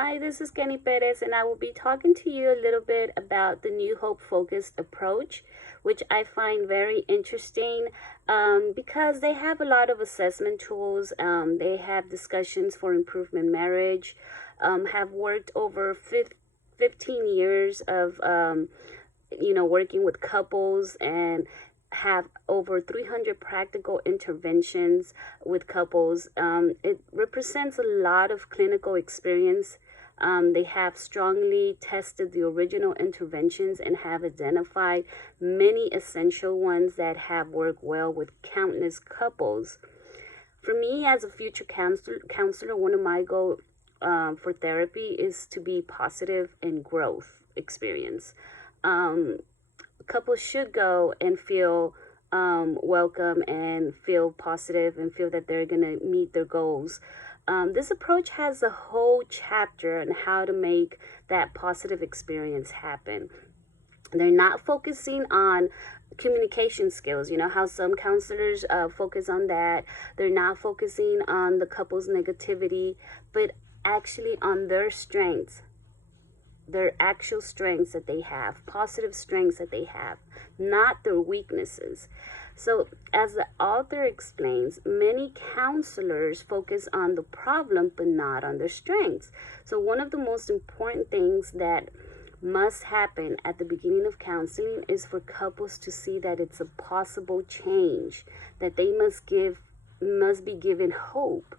Hi, this is Kenny Perez, and I will be talking to you a little bit about the New Hope focused approach, which I find very interesting because they have a lot of assessment tools. They have discussions for improvement marriage, have worked over 15 years of working with couples and have over 300 practical interventions with couples. It represents a lot of clinical experience. They have strongly tested the original interventions and have identified many essential ones that have worked well with countless couples. For me, as a future counselor, one of my goals for therapy is to be positive and growth experience. Um, Couples should go and feel welcome and feel positive and feel that they're going to meet their goals. This approach has a whole chapter on how to make that positive experience happen. They're not focusing on communication skills, how some counselors focus on that. They're not focusing on the couple's negativity, but actually on their strengths, their actual strengths that they have, positive strengths that they have, not their weaknesses. So, as the author explains, many counselors focus on the problem but not on their strengths. So, one of the most important things that must happen at the beginning of counseling is for couples to see that it's a possible change, that they must be given hope.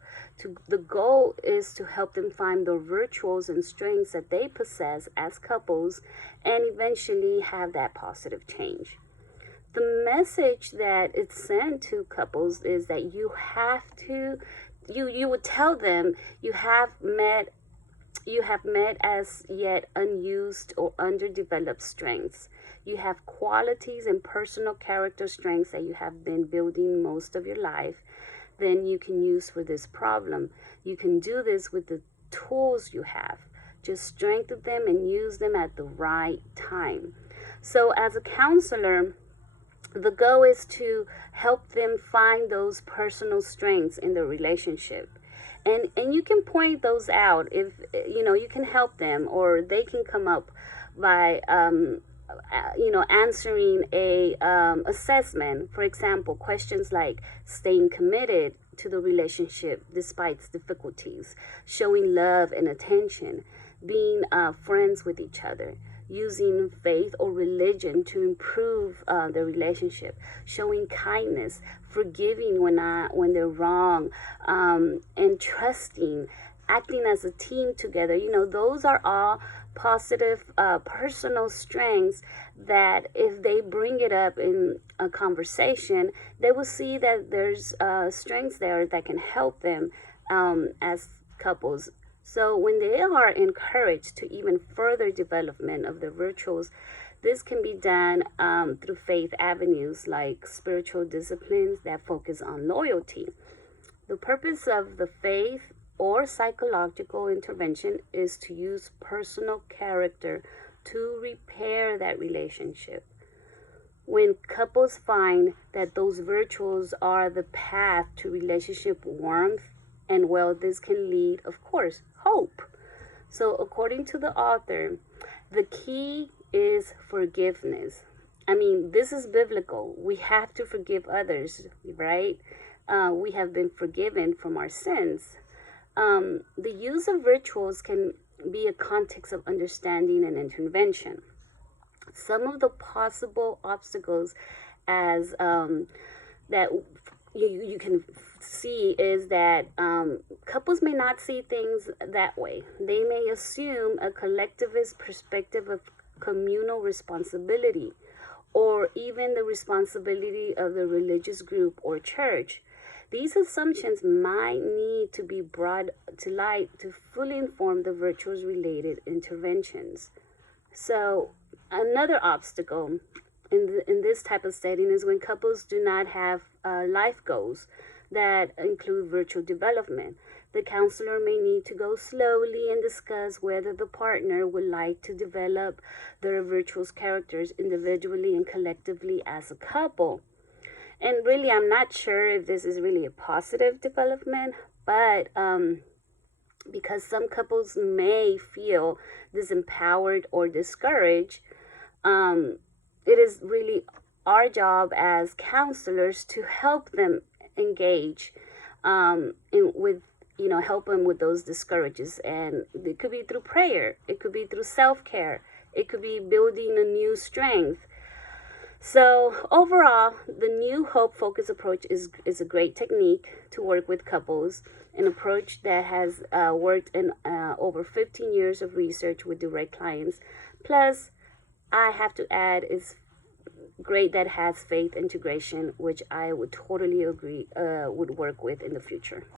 The goal is to help them find the virtues and strengths that they possess as couples and eventually have that positive change. The message that it's sent to couples is that you would tell them you have met as yet unused or underdeveloped strengths. You have qualities and personal character strengths that you have been building most of your life, then you can use for this problem. You can do this with the tools you have. Just strengthen them and use them at the right time. So, as a counselor, the goal is to help them find those personal strengths in the relationship. And you can point those out if you can help them, or they can come up by answering a assessment. For example, questions like staying committed to the relationship despite difficulties, showing love and attention, being friends with each other, using faith or religion to improve the relationship, showing kindness, forgiving when they're wrong, and trusting, acting as a team together. Those are all positive personal strengths that if they bring it up in a conversation, they will see that there's strengths there that can help them as couples. So when they are encouraged to even further development of their virtues, this can be done through faith avenues like spiritual disciplines that focus on loyalty. The purpose of the faith or psychological intervention is to use personal character to repair that relationship. When couples find that those virtues are the path to relationship warmth and well, this can lead, of course, hope. So, according to the author, the key is forgiveness. I mean, this is biblical. We have to forgive others, right? We have been forgiven from our sins. The use of rituals can be a context of understanding and intervention. Some of the possible obstacles as that you can see is that couples may not see things that way. They may assume a collectivist perspective of communal responsibility, or even the responsibility of the religious group or church. These assumptions might need to be brought to light to fully inform the virtues related interventions. So, another obstacle in this type of setting is when couples do not have life goals that include virtual development. The counselor may need to go slowly and discuss whether the partner would like to develop their virtuous characters individually and collectively as a couple. And really, I'm not sure if this is really a positive development, but because some couples may feel disempowered or discouraged. It is really our job as counselors to help them engage with, help them with those discourages. And it could be through prayer, it could be through self-care, it could be building a new strength. So overall, the new hope focus approach is a great technique to work with couples, an approach that has worked in over 15 years of research with direct clients. Plus, I have to add, is great that has faith integration, which I would totally agree would work with in the future.